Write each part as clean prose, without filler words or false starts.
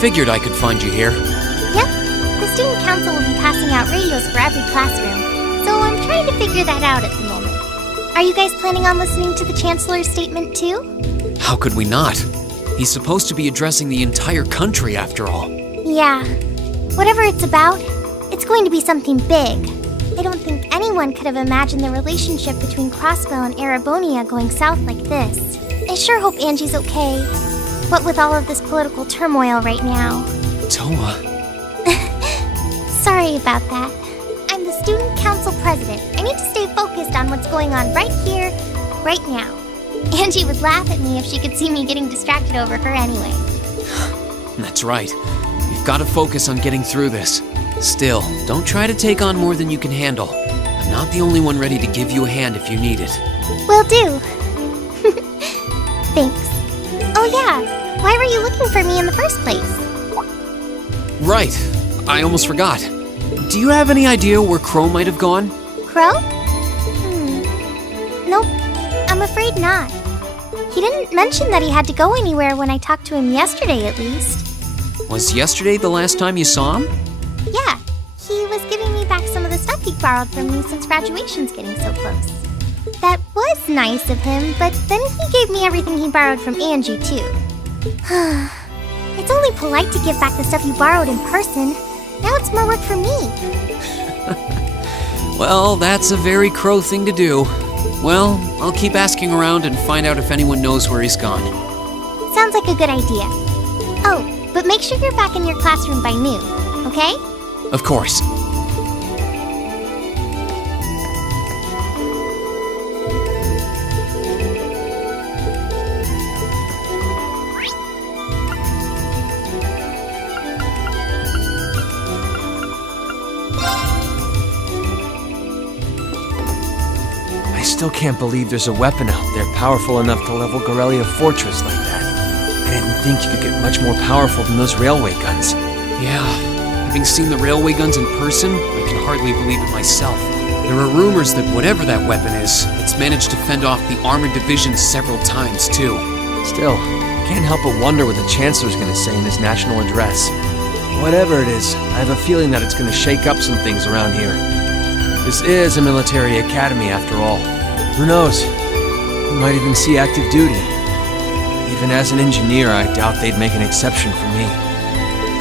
figured I could find you here. Yep. The student council will be passing out radios for every classroom, so I'm trying to figure that out at the moment. Are you guys planning on listening to the Chancellor's statement too? How could we not? He's supposed to be addressing the entire country after all. Yeah. Whatever it's about, it's going to be something big. I don't think anyone could have imagined the relationship between Crossbell and Erebonia going south like this. I sure hope Angie's okay. What with all of this political turmoil right now. Toa. Sorry about that. I'm the student council president. I need to stay focused on what's going on right here, right now. Angie would laugh at me if she could see me getting distracted over her anyway. That's right. You've got to focus on getting through this. Still, don't try to take on more than you can handle. I'm not the only one ready to give you a hand if you need it. Will do. Thanks. Oh yeah, why were you looking for me in the first place? Right, I almost forgot. Do you have any idea where Crow might have gone? Crow? Nope, I'm afraid not. He didn't mention that he had to go anywhere when I talked to him yesterday, at least. Was yesterday the last time you saw him? Yeah, he was giving me back some of the stuff he borrowed from me since graduation's getting so close. That was nice of him, but then he gave me everything he borrowed from Angie, too. It's only polite to give back the stuff you borrowed in person. Now it's more work for me. Well, that's a very Crow thing to do. Well, I'll keep asking around and find out if anyone knows where he's gone. Sounds like a good idea. Oh, but make sure you're back in your classroom by noon, okay? Of course. I still can't believe there's a weapon out there powerful enough to level Gorelia Fortress like that. I didn't think you could get much more powerful than those railway guns. Yeah, having seen the railway guns in person, I can hardly believe it myself. There are rumors that whatever that weapon is, it's managed to fend off the armored divisions several times, too. Still, can't help but wonder what the Chancellor's gonna say in his national address. Whatever it is, I have a feeling that it's gonna shake up some things around here. This is a military academy, after all. Who knows? We might even see active duty. Even as an engineer, I doubt they'd make an exception for me.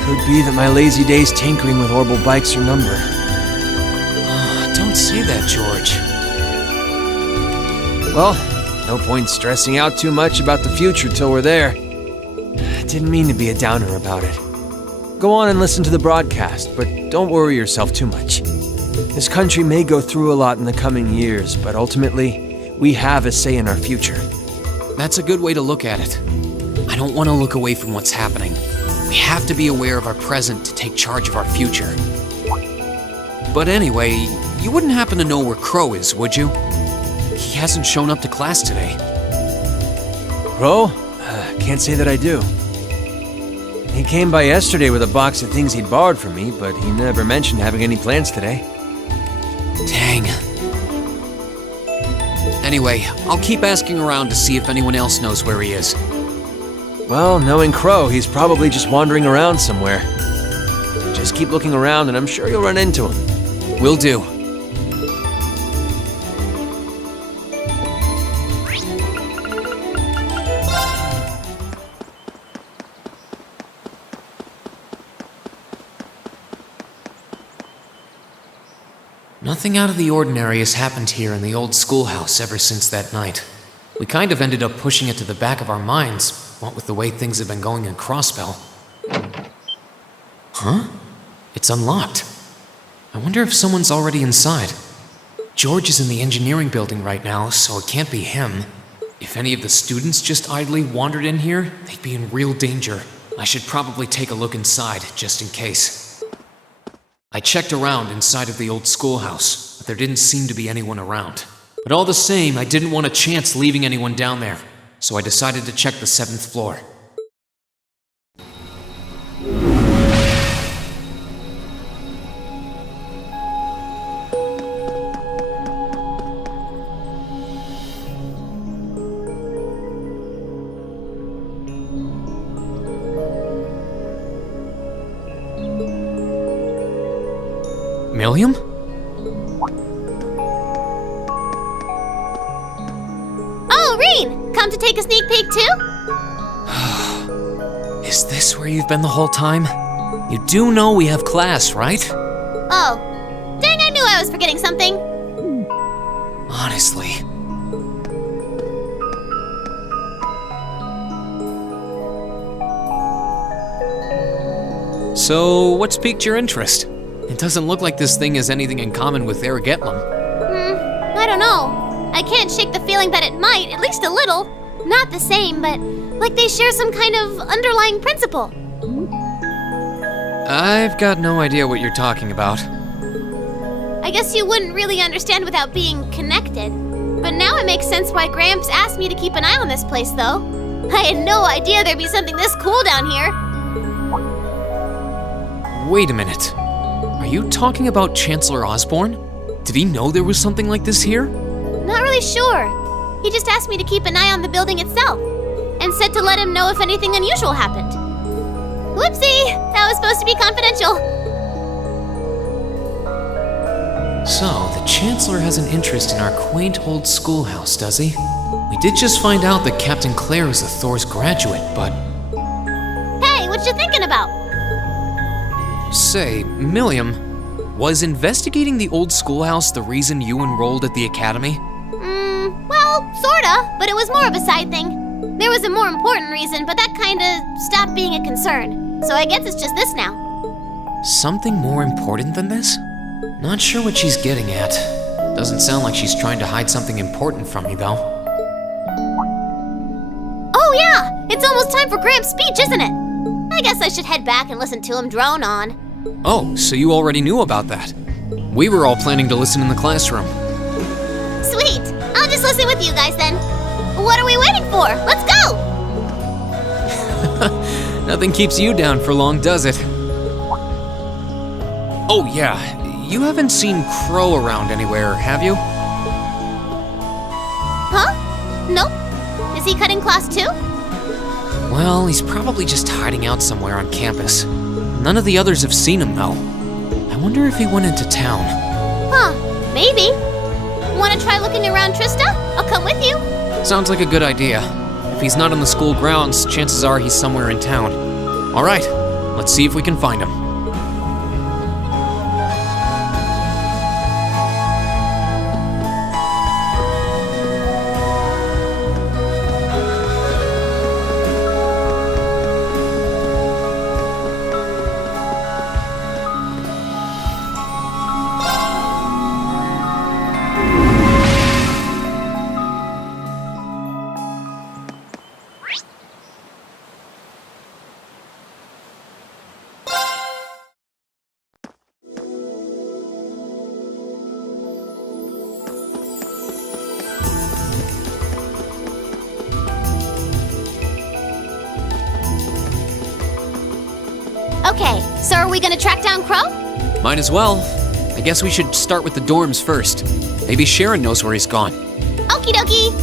Could be that my lazy days tinkering with orbital bikes are numbered. Don't say that, George. Well, no point stressing out too much about the future till we're there. Didn't mean to be a downer about it. Go on and listen to the broadcast, but don't worry yourself too much. This country may go through a lot in the coming years, but ultimately, we have a say in our future. That's a good way to look at it. I don't want to look away from what's happening. We have to be aware of our present to take charge of our future. But anyway, you wouldn't happen to know where Crow is, would you? He hasn't shown up to class today. Crow? Can't say that I do. He came by yesterday with a box of things he'd borrowed from me, but he never mentioned having any plans today. Dang. Anyway, I'll keep asking around to see if anyone else knows where he is. Well, knowing Crow, he's probably just wandering around somewhere. Just keep looking around and I'm sure you'll run into him. Will do. Nothing out of the ordinary has happened here in the old schoolhouse ever since that night. We kind of ended up pushing it to the back of our minds, what with the way things have been going in Crossbell. Huh? It's unlocked. I wonder if someone's already inside. George is in the engineering building right now, so it can't be him. If any of the students just idly wandered in here, they'd be in real danger. I should probably take a look inside, just in case. I checked around inside of the old schoolhouse, but there didn't seem to be anyone around. But all the same, I didn't want a chance leaving anyone down there, so I decided to check the 7th floor. Milliam? Oh, Rean! Come to take a sneak peek too? Is this where you've been the whole time? You do know we have class, right? Oh. Dang, I knew I was forgetting something. Honestly. So, what's piqued your interest? It doesn't look like this thing has anything in common with Erebonia. I don't know. I can't shake the feeling that it might, at least a little. Not the same, but like they share some kind of underlying principle. I've got no idea what you're talking about. I guess you wouldn't really understand without being connected. But now it makes sense why Gramps asked me to keep an eye on this place, though. I had no idea there'd be something this cool down here. Wait a minute. Are you talking about Chancellor Osborne? Did he know there was something like this here? Not really sure. He just asked me to keep an eye on the building itself, and said to let him know if anything unusual happened. Whoopsie! That was supposed to be confidential. So, the Chancellor has an interest in our quaint old schoolhouse, does he? We did just find out that Captain Claire is a Thors graduate, but... Hey, what you thinking about? Say, Milliam, was investigating the old schoolhouse the reason you enrolled at the academy? Well, sorta, but it was more of a side thing. There was a more important reason, but that kinda stopped being a concern. So I guess it's just this now. Something more important than this? Not sure what she's getting at. Doesn't sound like she's trying to hide something important from me, though. Oh yeah, it's almost time for Gramps' speech, isn't it? I guess I should head back and listen to him drone on. Oh, so you already knew about that. We were all planning to listen in the classroom. Sweet, I'll just listen with you guys then. What are we waiting for? Let's go! Nothing keeps you down for long, does it? Oh yeah, you haven't seen Crow around anywhere, have you? Huh? Nope. Is he cutting class too? Well, he's probably just hiding out somewhere on campus. None of the others have seen him, though. I wonder if he went into town. Huh, maybe. Wanna try looking around, Trista? I'll come with you. Sounds like a good idea. If he's not on the school grounds, chances are he's somewhere in town. All right, let's see if we can find him. Okay, so are we gonna track down Crow? Might as well. I guess we should start with the dorms first. Maybe Sharon knows where he's gone. Okie dokie.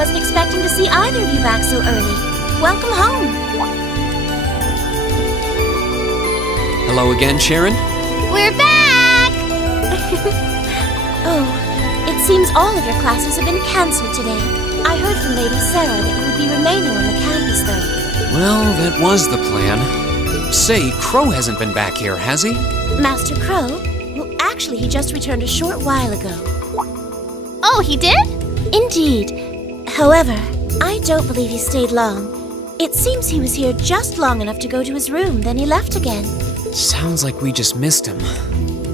wasn't expecting to see either of you back so early. Welcome home. Hello again, Sharon? We're back! Oh, it seems all of your classes have been cancelled today. I heard from Lady Sarah that you would be remaining on the campus, though. Well, that was the plan. Say, Crow hasn't been back here, has he? Master Crow? Well, actually, he just returned a short while ago. Oh, he did? Indeed. However, I don't believe he stayed long. It seems he was here just long enough to go to his room, then he left again. Sounds like we just missed him.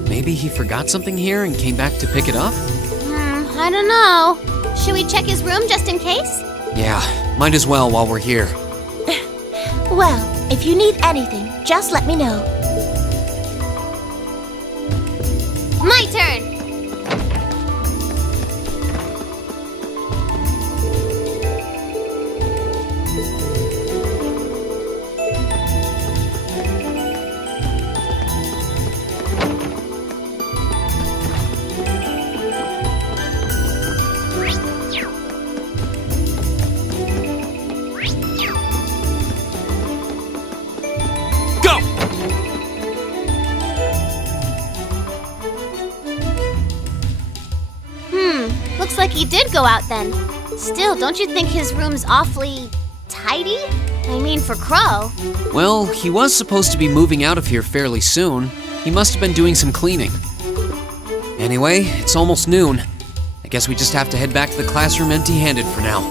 Maybe he forgot something here and came back to pick it up? I don't know. Should we check his room just in case? Yeah, might as well while we're here. Well, if you need anything, just let me know. My turn! Go! Looks like he did go out then. Still, don't you think his room's awfully tidy? I mean, for Crow. Well, he was supposed to be moving out of here fairly soon. He must have been doing some cleaning. Anyway, it's almost noon. I guess we just have to head back to the classroom empty-handed for now.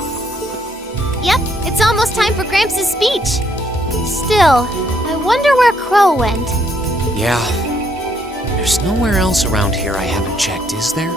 Yep, it's almost time for Gramps' speech. Still, I wonder where Crow went. Yeah. There's nowhere else around here I haven't checked, is there?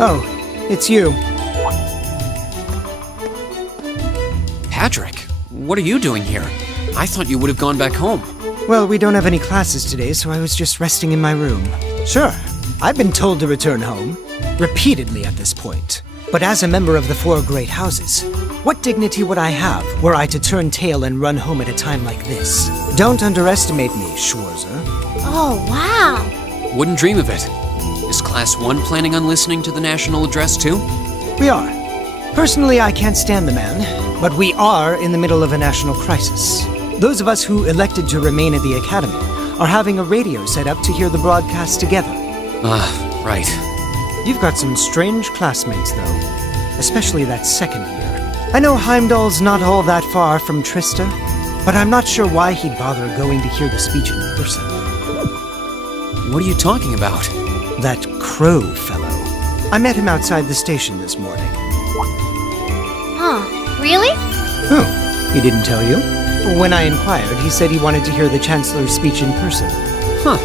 Oh, it's you. Patrick, what are you doing here? I thought you would have gone back home. Well, we don't have any classes today, so I was just resting in my room. Sure, I've been told to return home, repeatedly at this point. But as a member of the Four Great Houses, what dignity would I have were I to turn tail and run home at a time like this? Don't underestimate me, Schwarzer. Oh, wow. Wouldn't dream of it. Is Class 1 planning on listening to the national address too? We are. Personally, I can't stand the man, but we are in the middle of a national crisis. Those of us who elected to remain at the Academy are having a radio set up to hear the broadcast together. Right. You've got some strange classmates, though. Especially that second year. I know Heimdall's not all that far from Trista, but I'm not sure why he'd bother going to hear the speech in person. What are you talking about? That Crow fellow. I met him outside the station this morning. Huh, really? Oh, he didn't tell you? When I inquired, he said he wanted to hear the Chancellor's speech in person. Huh.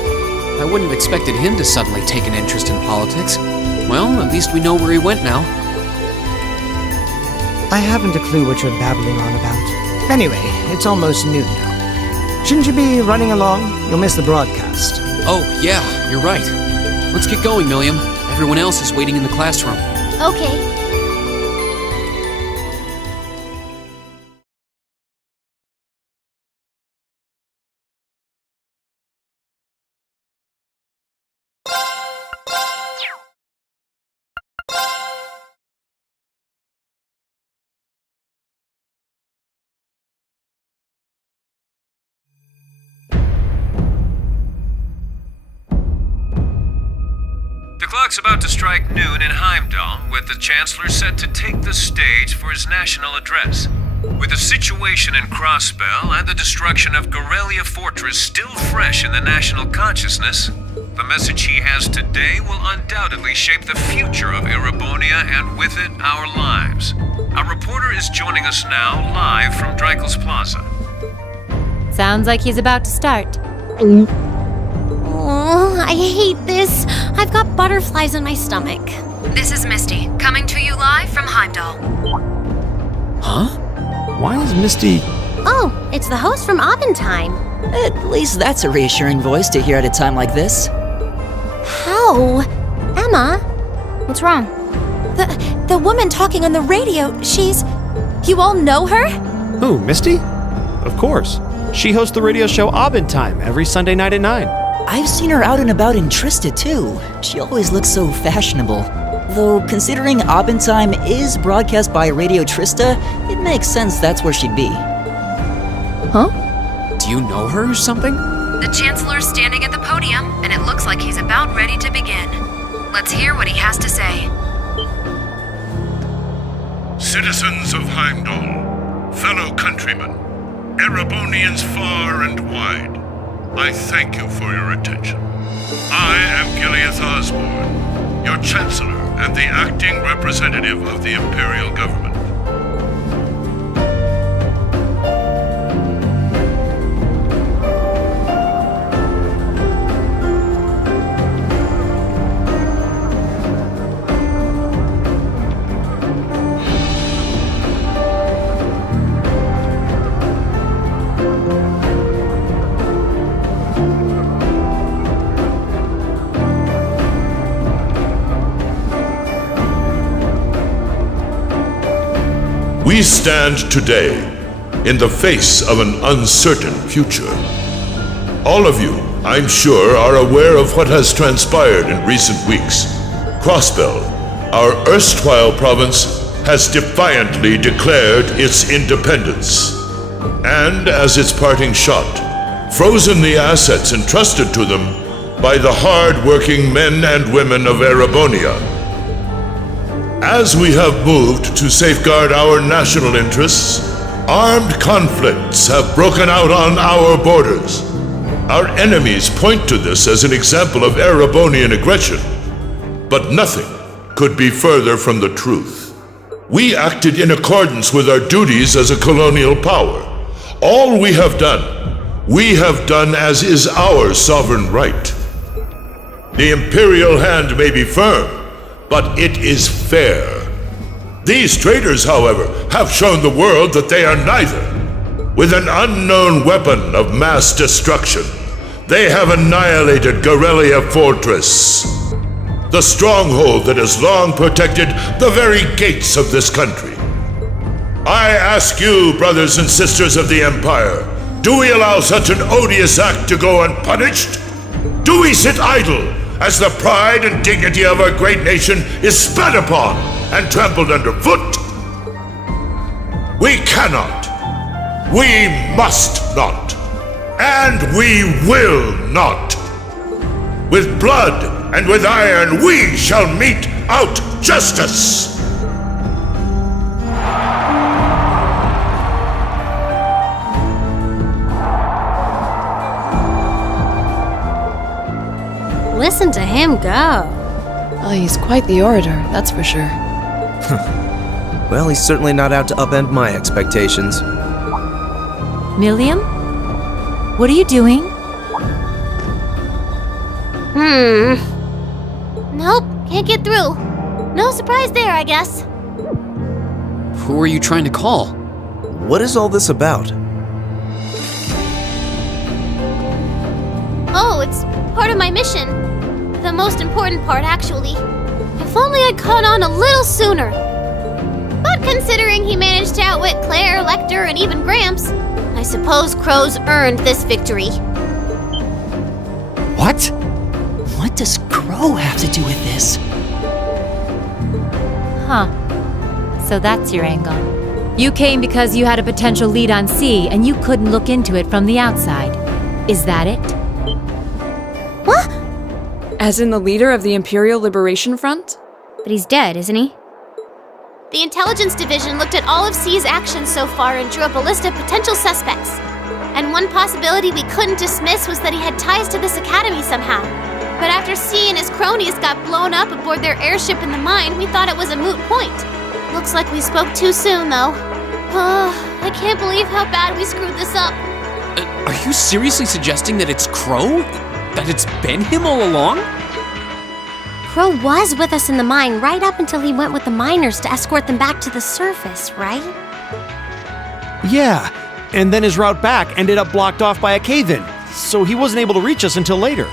I wouldn't have expected him to suddenly take an interest in politics. Well, at least we know where he went now. I haven't a clue what you're babbling on about. Anyway, it's almost noon now. Shouldn't you be running along? You'll miss the broadcast. Oh, yeah, you're right. Let's get going, Milliam. Everyone else is waiting in the classroom. Okay. The clock's about to strike noon in Heimdall, with the Chancellor set to take the stage for his national address. With the situation in Crossbell and the destruction of Gorelia Fortress still fresh in the national consciousness, the message he has today will undoubtedly shape the future of Erebonia and with it, our lives. Our reporter is joining us now live from Dreikel's Plaza. Sounds like he's about to start. Oh, I hate this. I've got butterflies in my stomach. This is Misty, coming to you live from Heimdall. Huh? Why is Misty... Oh, it's the host from Abendheim. At least that's a reassuring voice to hear at a time like this. How? Emma? What's wrong? The woman talking on the radio, she's... You all know her? Who, Misty? Of course. She hosts the radio show Abendheim every Sunday night at 9. I've seen her out and about in Trista, too. She always looks so fashionable. Though, considering Abendheim is broadcast by Radio Trista, it makes sense that's where she'd be. Huh? Do you know her or something? The Chancellor's standing at the podium, and it looks like he's about ready to begin. Let's hear what he has to say. Citizens of Heimdall, fellow countrymen, Erebonians far and wide, I thank you for your attention. I am Gileath Osborne, your Chancellor and the acting representative of the Imperial Government. We stand today in the face of an uncertain future. All of you, I'm sure, are aware of what has transpired in recent weeks. Crossbell, our erstwhile province, has defiantly declared its independence. And as its parting shot, frozen the assets entrusted to them by the hard-working men and women of Erebonia. As we have moved to safeguard our national interests, armed conflicts have broken out on our borders. Our enemies point to this as an example of Erebonian aggression, but nothing could be further from the truth. We acted in accordance with our duties as a colonial power. All we have done as is our sovereign right. The imperial hand may be firm, but it is fair. These traitors, however, have shown the world that they are neither. With an unknown weapon of mass destruction, they have annihilated Gorelia Fortress, the stronghold that has long protected the very gates of this country. I ask you, brothers and sisters of the Empire, do we allow such an odious act to go unpunished? Do we sit idle as the pride and dignity of our great nation is spat upon and trampled underfoot? We cannot, we must not, and we will not. With blood and with iron we shall mete out justice. Listen to him go. Oh, he's quite the orator, that's for sure. Well, he's certainly not out to upend my expectations. Milliam? What are you doing? Nope, can't get through. No surprise there, I guess. Who are you trying to call? What is all this about? Oh, it's part of my mission. The most important part, actually. If only I'd caught on a little sooner. But considering he managed to outwit Claire, Lecter, and even Gramps, I suppose Crow's earned this victory. What? What does Crow have to do with this? Huh. So that's your angle. You came because you had a potential lead on C and you couldn't look into it from the outside. Is that it? What? As in the leader of the Imperial Liberation Front? But he's dead, isn't he? The Intelligence Division looked at all of C's actions so far and drew up a list of potential suspects. And one possibility we couldn't dismiss was that he had ties to this academy somehow. But after C and his cronies got blown up aboard their airship in the mine, we thought it was a moot point. Looks like we spoke too soon, though. I can't believe how bad we screwed this up. Are you seriously suggesting that it's Crow? That it's been him all along? Crow was with us in the mine right up until he went with the miners to escort them back to the surface, right? Yeah, and then his route back ended up blocked off by a cave-in, so he wasn't able to reach us until later.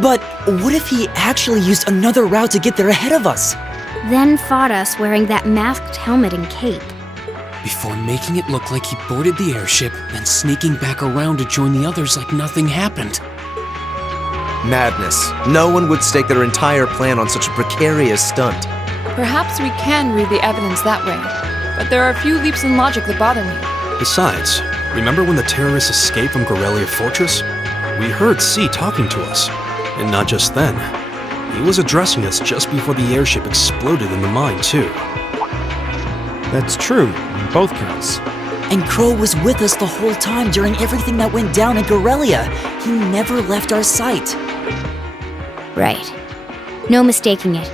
But what if he actually used another route to get there ahead of us? Then fought us wearing that masked helmet and cape. Before making it look like he boarded the airship, then sneaking back around to join the others like nothing happened. Madness. No one would stake their entire plan on such a precarious stunt. Perhaps we can read the evidence that way, but there are a few leaps in logic that bother me. Besides, remember when the terrorists escaped from Gorelia Fortress? We heard C talking to us. And not just then. He was addressing us just before the airship exploded in the mine, too. That's true, on both counts. And Crow was with us the whole time during everything that went down in Gorelia. He never left our sight. Right. No mistaking it.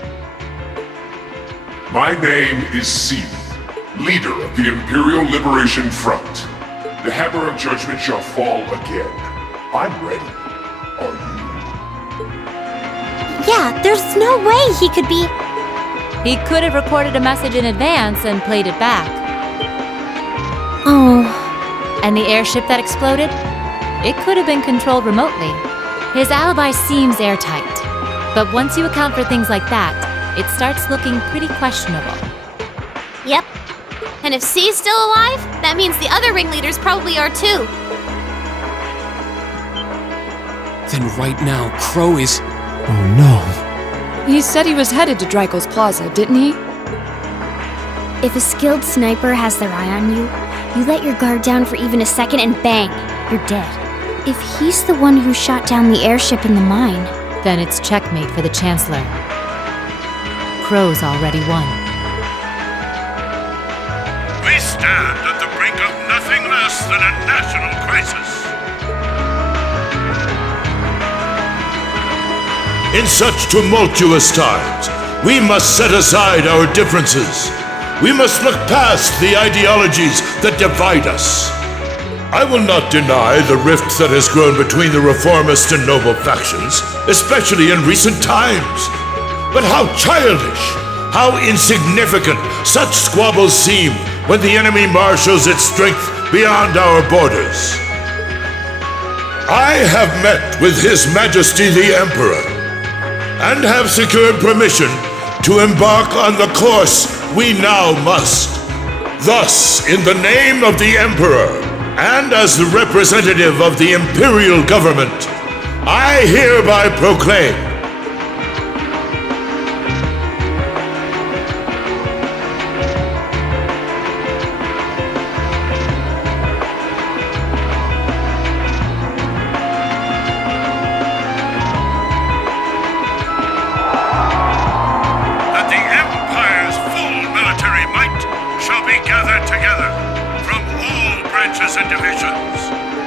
My name is C, leader of the Imperial Liberation Front. The hammer of judgment shall fall again. I'm ready. Are you? Yeah, there's no way he could be... He could have recorded a message in advance and played it back. Oh. And the airship that exploded? It could have been controlled remotely. His alibi seems airtight. But once you account for things like that, it starts looking pretty questionable. Yep. And if C's still alive, that means the other ringleaders probably are too. Then right now, Crow is... Oh no. He said he was headed to Dreikel's Plaza, didn't he? If a skilled sniper has their eye on you, you let your guard down for even a second and bang, you're dead. If he's the one who shot down the airship in the mine... Then it's checkmate for the Chancellor. Crow's already won. We stand at the brink of nothing less than a national crisis. In such tumultuous times, we must set aside our differences. We must look past the ideologies that divide us. I will not deny the rift that has grown between the reformist and noble factions, especially in recent times. But how childish, how insignificant such squabbles seem when the enemy marshals its strength beyond our borders. I have met with His Majesty the Emperor, and have secured permission to embark on the course we now must. Thus, in the name of the Emperor, and as the representative of the Imperial Government, I hereby proclaim that the Empire's full military might shall be gathered together from all branches and divisions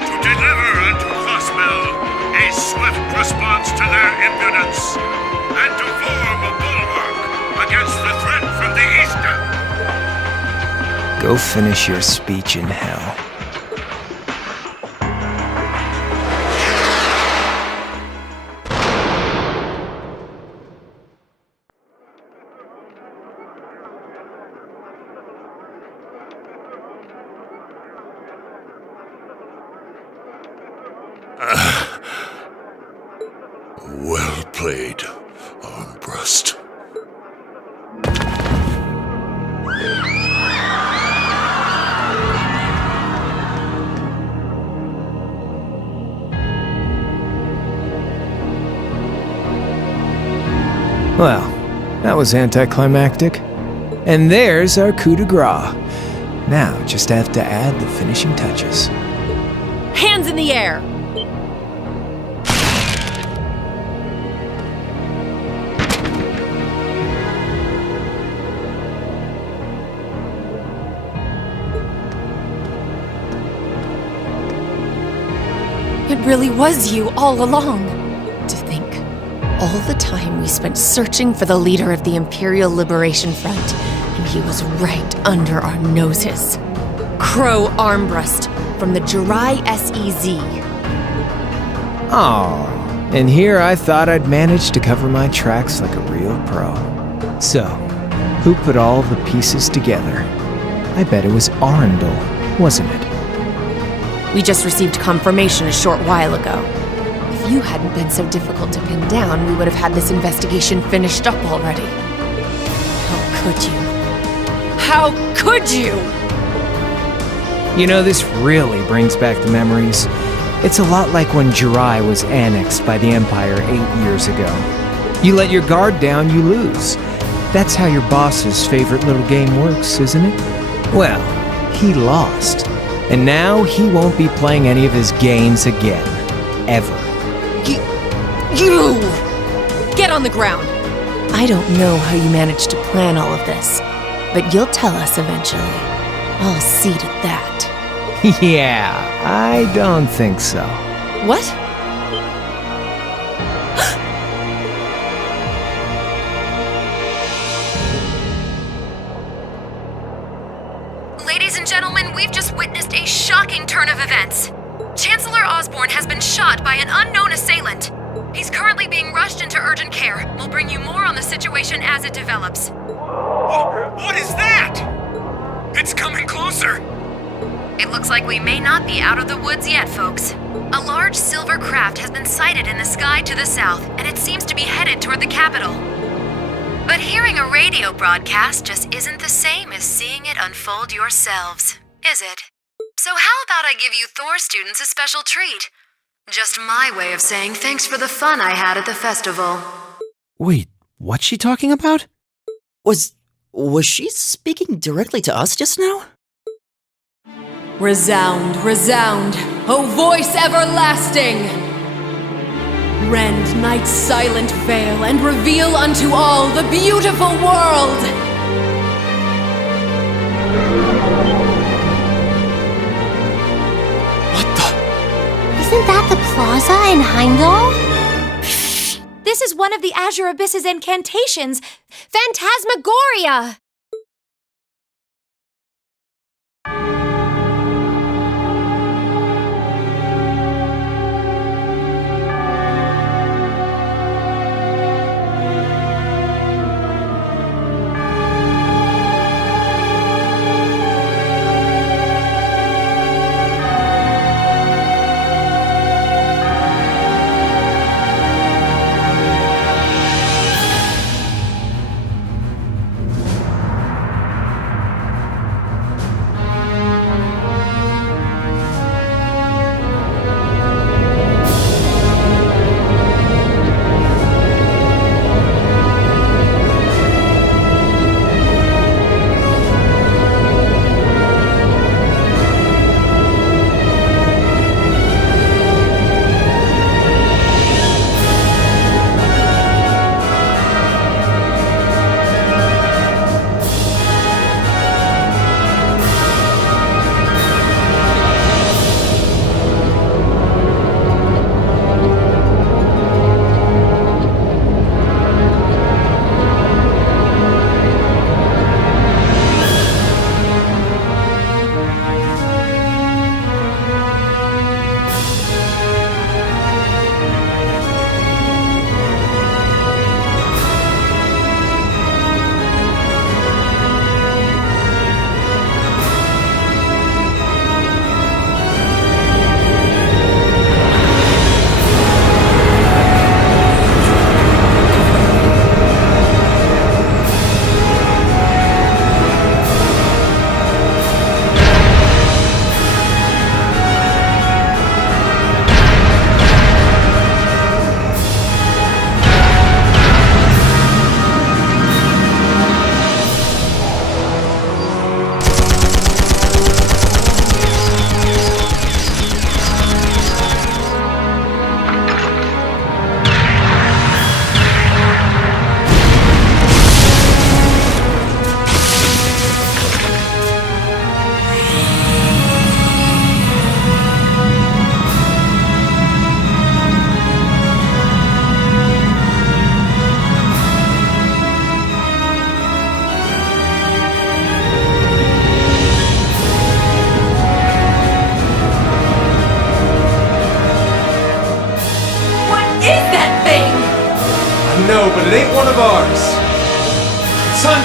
to deliver unto Crossbell a swift response to impudence, and to form a bulwark against the threat from the eastern. Go finish your speech in hell. Well played, Armbrust. Well, that was anticlimactic. And there's our coup de grace. Now, just have to add the finishing touches. Hands in the air! It really was you all along. To think, all the time we spent searching for the leader of the Imperial Liberation Front, and he was right under our noses. Crow Armbrust from the Jirai SEZ. Aw, and here I thought I'd managed to cover my tracks like a real pro. So, who put all the pieces together? I bet it was Arundel, wasn't it? We just received confirmation a short while ago. If you hadn't been so difficult to pin down, we would have had this investigation finished up already. How could you? How could you? You know, this really brings back the memories. It's a lot like when Jirai was annexed by the Empire 8 years ago. You let your guard down, you lose. That's how your boss's favorite little game works, isn't it? Well, he lost. And now he won't be playing any of his games again. Ever. You! Get on the ground! I don't know how you managed to plan all of this, but you'll tell us eventually. I'll see to that. Yeah, I don't think so. What? Ladies and gentlemen, we've just witnessed a shocking turn of events. Chancellor Osborne has been shot by an unknown assailant. He's currently being rushed into urgent care. We'll bring you more on the situation as it develops. What is that? It's coming closer. It looks like we may not be out of the woods yet, folks. A large silver craft has been sighted in the sky to the south, and it seems to be headed toward the capital. But hearing a radio broadcast just isn't the same as seeing it unfold yourselves, is it? So how about I give you Thor students a special treat? Just my way of saying thanks for the fun I had at the festival. Wait, what's she talking about? Was she speaking directly to us just now? Resound, resound, O voice everlasting! Rend night's silent veil and reveal unto all the beautiful world! Isn't that the plaza in Heimdall? This is one of the Azure Abyss's incantations! Phantasmagoria!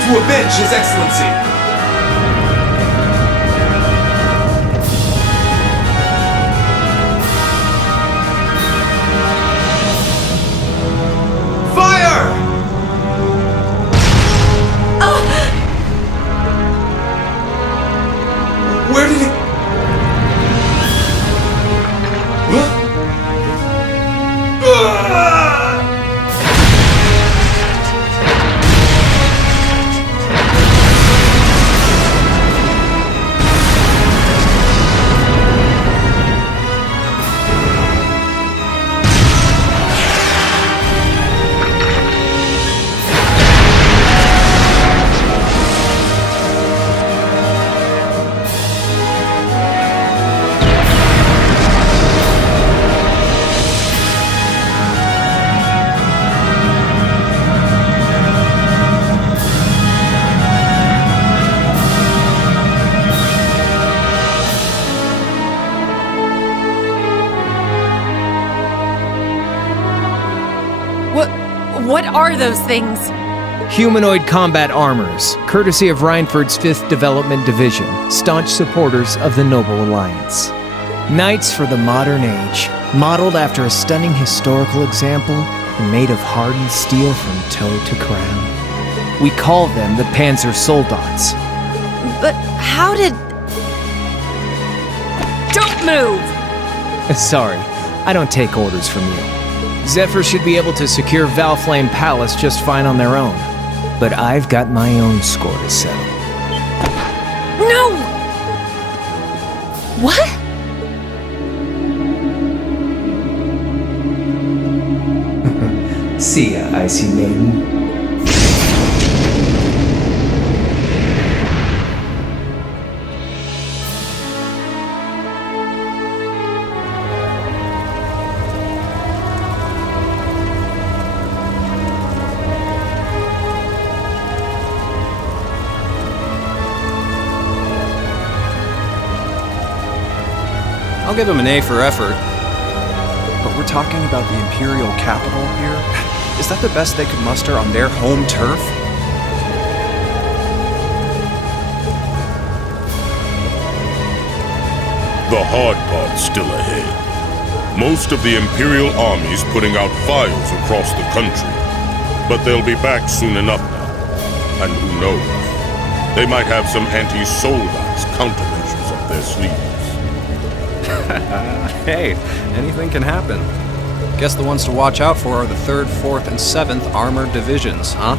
to avenge His Excellency! Where did it... What are those things? Humanoid combat armors, courtesy of Reinford's 5th Development Division, staunch supporters of the Noble Alliance. Knights for the modern age, modeled after a stunning historical example and made of hardened steel from toe to crown. We call them the Panzer Soldats. But how did... Don't move! Sorry, I don't take orders from you. Zephyr should be able to secure Valflame Palace just fine on their own. But I've got my own score to settle. No! What? See ya, Icy Maiden. I'll give him an A for effort. But we're talking about the Imperial capital here? Is that the best they could muster on their home turf? The hard part's still ahead. Most of the Imperial army's putting out fires across the country. But they'll be back soon enough now. And who knows? They might have some anti-Soldats countermeasures up their sleeves. Hey, anything can happen. Guess the ones to watch out for are the 3rd, 4th, and 7th Armored Divisions, huh?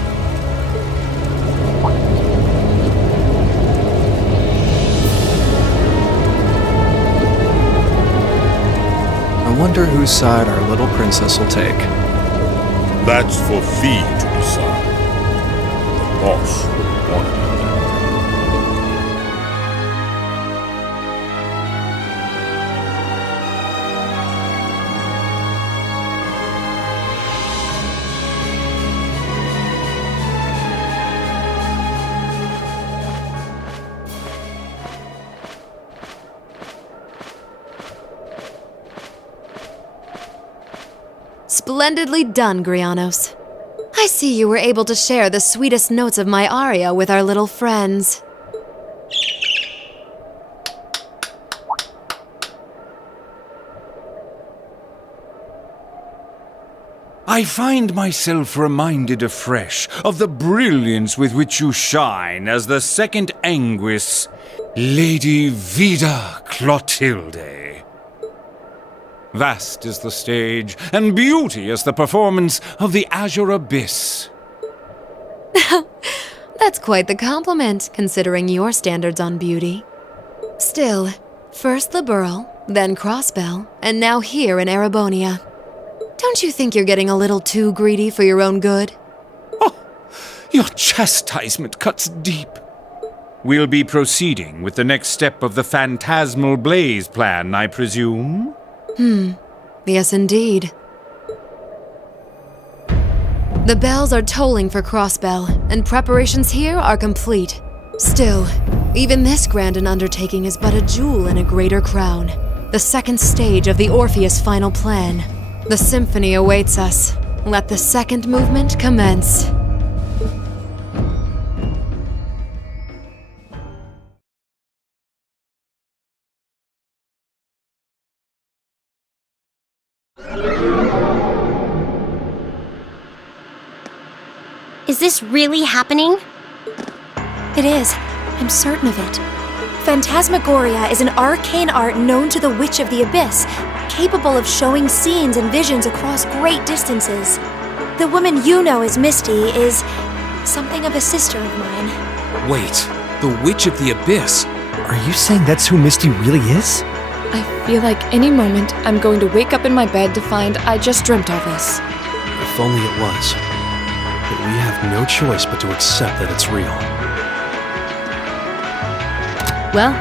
I wonder whose side our little princess will take. That's for Fee to decide. The boss will want it. Splendidly done, Grianos. I see you were able to share the sweetest notes of my aria with our little friends. I find myself reminded afresh of the brilliance with which you shine as the second Anguis, Lady Vida Clotilde. Vast is the stage, and beauteous the performance of the Azure Abyss. That's quite the compliment, considering your standards on beauty. Still, first Liberl, then Crossbell, and now here in Erebonia. Don't you think you're getting a little too greedy for your own good? Your chastisement cuts deep. We'll be proceeding with the next step of the Phantasmal Blaze plan, I presume? Yes, indeed. The bells are tolling for Crossbell, and preparations here are complete. Still, even this grand an undertaking is but a jewel in a greater crown. The second stage of the Orpheus final plan. The symphony awaits us. Let the second movement commence. Is this really happening? It is. I'm certain of it. Phantasmagoria is an arcane art known to the Witch of the Abyss, capable of showing scenes and visions across great distances. The woman you know as Misty is something of a sister of mine. Wait, the Witch of the Abyss? Are you saying that's who Misty really is? I feel like any moment I'm going to wake up in my bed to find I just dreamt all this. If only it was. But we have no choice but to accept that it's real. Well,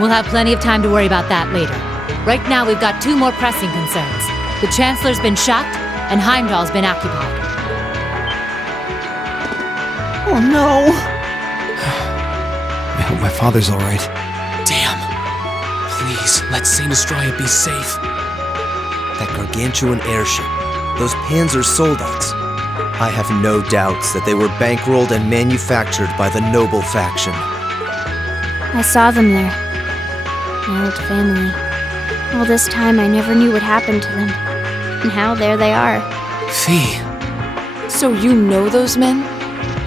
we'll have plenty of time to worry about that later. Right now, we've got two more pressing concerns. The Chancellor's been shot, and Heimdall's been occupied. Oh no! I hope my father's alright. Damn. Please, let Saint Astraea be safe. That gargantuan airship, those Panzer soldats. I have no doubts that they were bankrolled and manufactured by the noble faction. I saw them there. My old family. All this time I never knew what happened to them. And now there they are. Fee. So you know those men?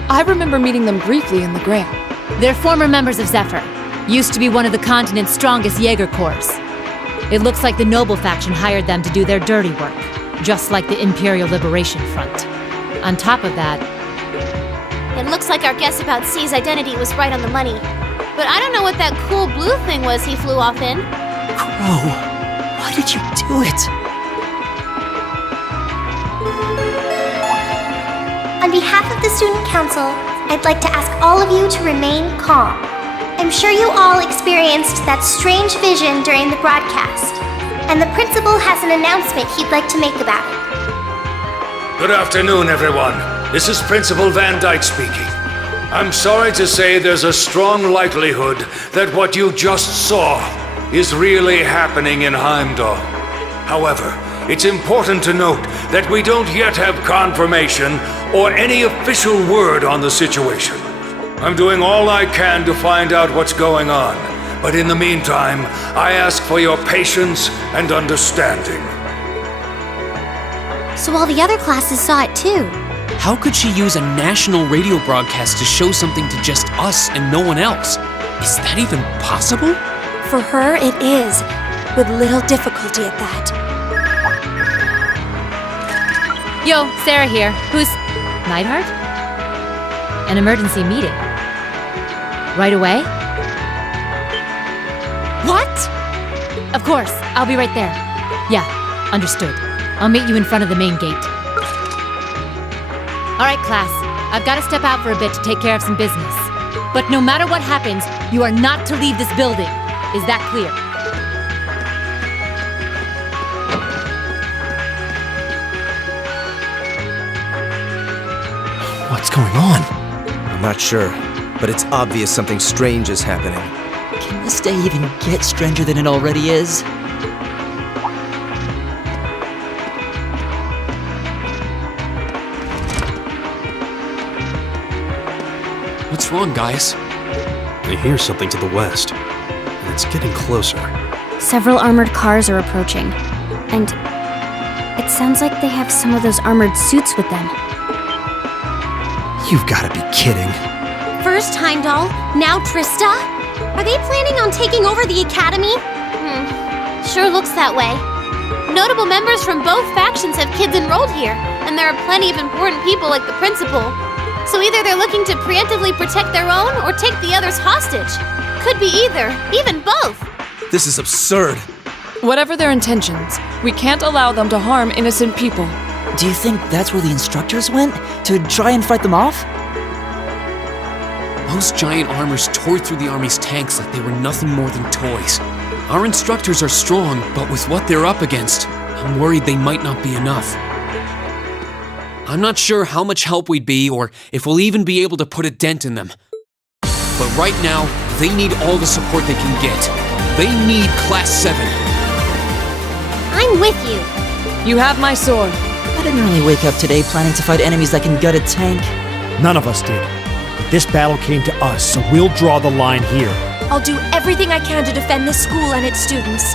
I remember meeting them briefly in the Grail. They're former members of Zephyr. Used to be one of the continent's strongest Jaeger Corps. It looks like the Noble faction hired them to do their dirty work, just like the Imperial Liberation Front. On top of that... It looks like our guess about C's identity was right on the money. But I don't know what that cool blue thing was he flew off in. Crow, why did you do it? On behalf of the Student Council, I'd like to ask all of you to remain calm. I'm sure you all experienced that strange vision during the broadcast, and the principal has an announcement he'd like to make about it. Good afternoon, everyone. This is Principal Van Dyke speaking. I'm sorry to say there's a strong likelihood that what you just saw is really happening in Heimdall. However, it's important to note that we don't yet have confirmation or any official word on the situation. I'm doing all I can to find out what's going on, but in the meantime, I ask for your patience and understanding. So all the other classes saw it too. How could she use a national radio broadcast to show something to just us and no one else? Is that even possible? For her, it is, with little difficulty at that. Yo, Sarah here. Who's... Neidhart? An emergency meeting. Right away? What? Of course, I'll be right there. Yeah, understood. I'll meet you in front of the main gate. All right, class. I've got to step out for a bit to take care of some business. But no matter what happens, you are not to leave this building. Is that clear? What's going on? I'm not sure, but it's obvious something strange is happening. Can this day even get stranger than it already is? What's wrong, guys? I hear something to the west, and it's getting closer. Several armored cars are approaching. And it sounds like they have some of those armored suits with them. You've got to be kidding. First Heimdall, now Trista? Are they planning on taking over the academy? Sure looks that way. Notable members from both factions have kids enrolled here, and there are plenty of important people like the principal. So either they're looking to preemptively protect their own or take the others hostage. Could be either, even both. This is absurd. Whatever their intentions, we can't allow them to harm innocent people. Do you think that's where the instructors went? To try and fight them off? Those giant armors tore through the army's tanks like they were nothing more than toys. Our instructors are strong, but with what they're up against, I'm worried they might not be enough. I'm not sure how much help we'd be or if we'll even be able to put a dent in them. But right now, they need all the support they can get. They need Class VII. I'm with you. You have my sword. I didn't really wake up today planning to fight enemies that can gut a tank. None of us did. But this battle came to us, so we'll draw the line here. I'll do everything I can to defend this school and its students.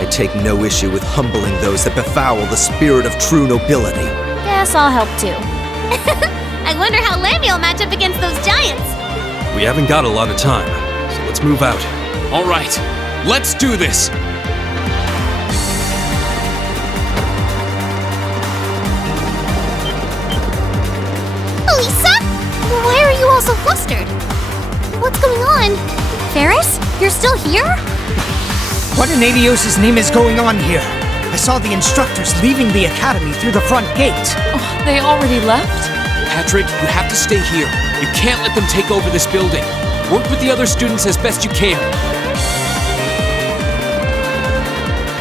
I take no issue with humbling those that befoul the spirit of true nobility. Guess I'll help too. I wonder how Lambie will match up against those giants. We haven't got a lot of time, so let's move out. All right, let's do this. Lisa? Why are you all so flustered? What's going on? Ferris? You're still here? What in Adios' name is going on here? I saw the instructors leaving the academy through the front gate. Oh, they already left? Patrick, you have to stay here. You can't let them take over this building. Work with the other students as best you can.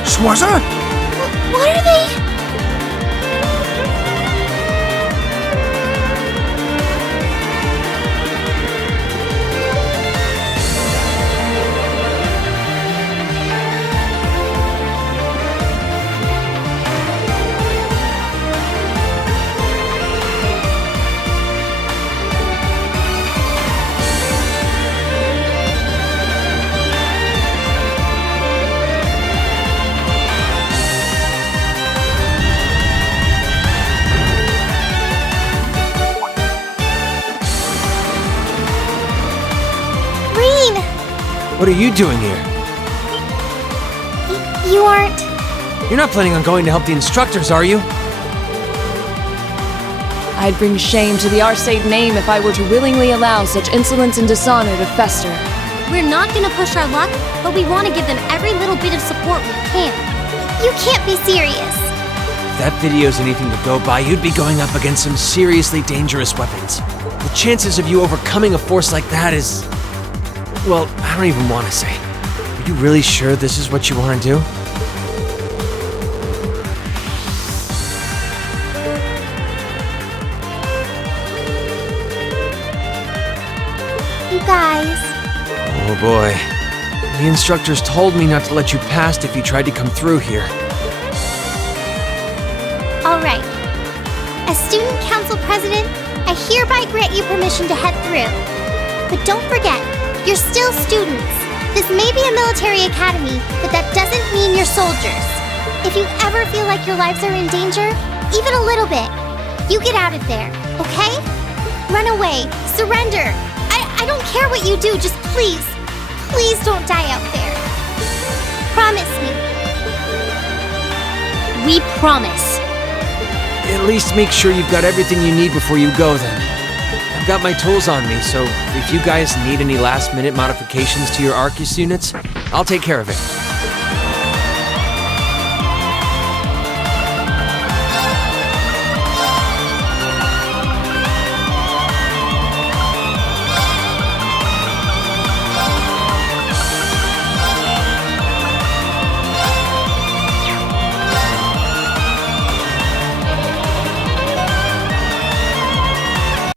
Schwarzer? What are they? What are you doing here? You aren't... You're not planning on going to help the instructors, are you? I'd bring shame to the Arcade name if I were to willingly allow such insolence and dishonor to fester. We're not gonna push our luck, but we want to give them every little bit of support we can. You can't be serious. If that video's anything to go by, you'd be going up against some seriously dangerous weapons. The chances of you overcoming a force like that is... Well, I don't even want to say. Are you really sure this is what you want to do? You guys... Oh boy. The instructors told me not to let you past if you tried to come through here. Alright. As Student Council President, I hereby grant you permission to head through. But don't forget, you're still students. This may be a military academy, but that doesn't mean you're soldiers. If you ever feel like your lives are in danger, even a little bit, you get out of there, okay? Run away, surrender. I don't care what you do, just please don't die out there. Promise me. We promise. At least make sure you've got everything you need before you go then. I've got my tools on me, so if you guys need any last-minute modifications to your Arcus units, I'll take care of it.